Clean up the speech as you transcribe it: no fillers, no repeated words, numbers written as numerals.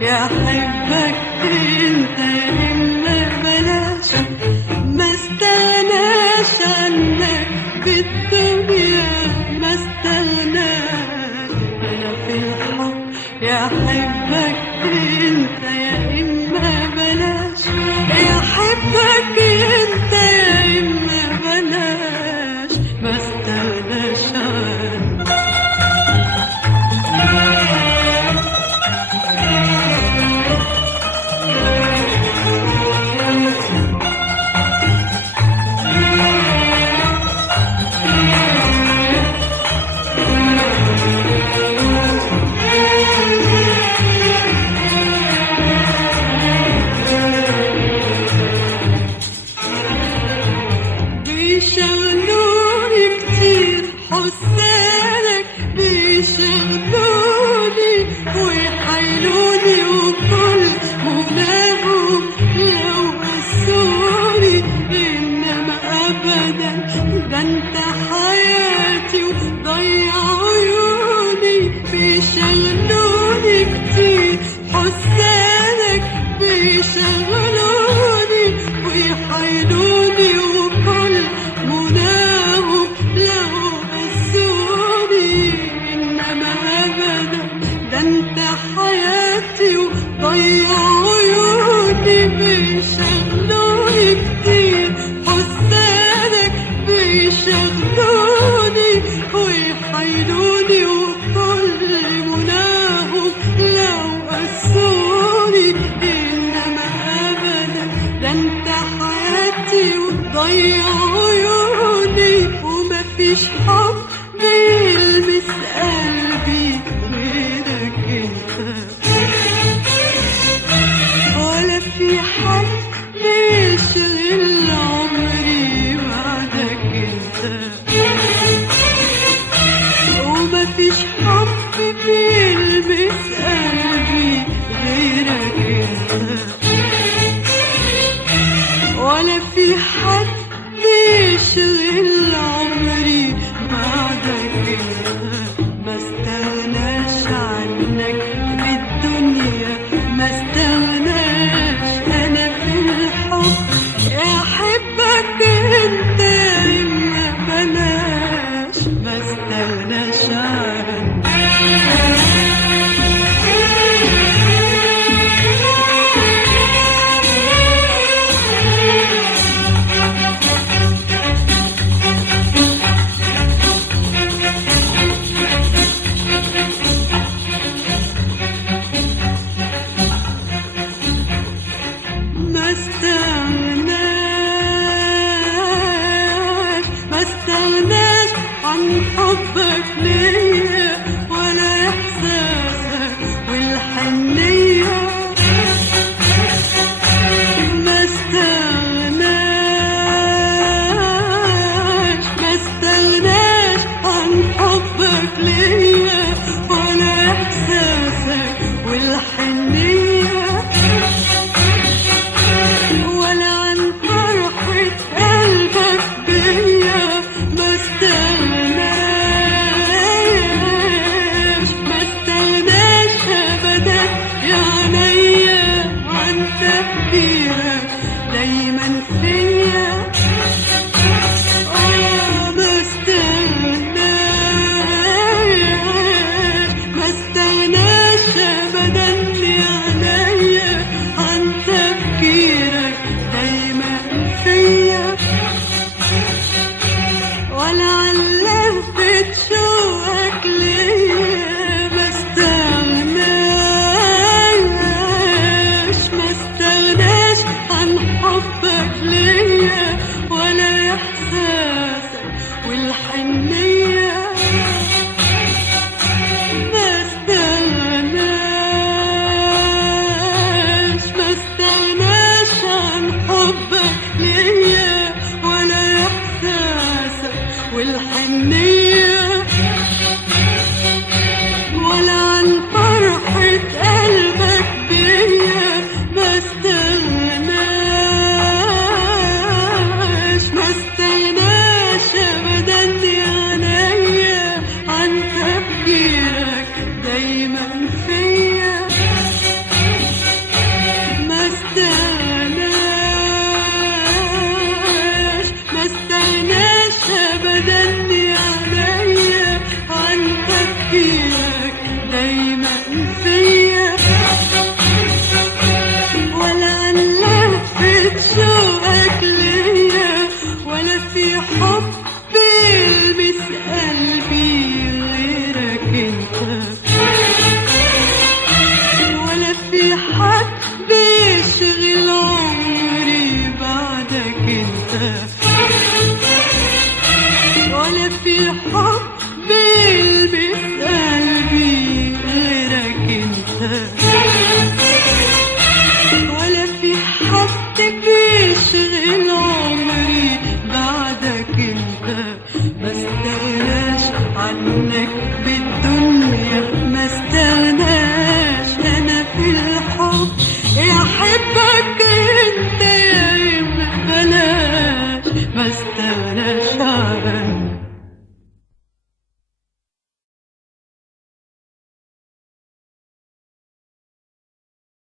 يا حبك انت يا اما بلاش، ما استغناش عنك بالدنيا، ما استغناش. انا في الحب يا حبك انت يا اما بلاش، يا حبك انت يا اما بلاش، ما استغناش عنك. بيشغلوني كتير حسالك، بيشغلوني ويحايلوني، وكل مناهم لو قسوني، إنما أبدا ده انت حياتي وضيع عيوني. بيشغلوني كتير حسالك، بيشغلوني ويحايلوني، وكل مناهم لو قسوني، إنما أبدا ده انت حياتي وضيع عيوني. بيشغلوني كتير حسالك، بيشغلوني ويحايلوني، وكل مناهم لو قسوني، إنما أبدا ده انت حياتي وضيع عيوني. ومفيش حب بيلمس قلبي غيرك انت، ولا في حد بيشغل عمري بعدك انت. ومفيش حب بيلمس قلبي غيرك انت، ولا في حد بيشغل عمري بعدك انت. ما استغناش عنك بالدنيا، ما استغناش. انا في الحب يا حبك انت يا اما بلاش، ما استغناش عنك. ما استغناش عن حبك ليا، ولا إحساسك والحنية. ما استغناش عن حبك ليا، ولا إحساسك والحنية، ولا عن فرحة قلبك بيا. ما استغناش أبدا يا عينيا عن تفكيرك دايما فيا. ما استغناش أبدا يا عينيا عن تفكيرك دايما فيا، ولا عن لفة شوقك ليا. ما استغناش عن حبك ليا، ولا إحساسك والحنية. ما استغناش عن حبك ليا، ولا إحساسك والحنية، ولا عن فرحة قلبك بيا. ما استغناش أبدا يا عينيا عن تفكيرك دايما فيا. الهوى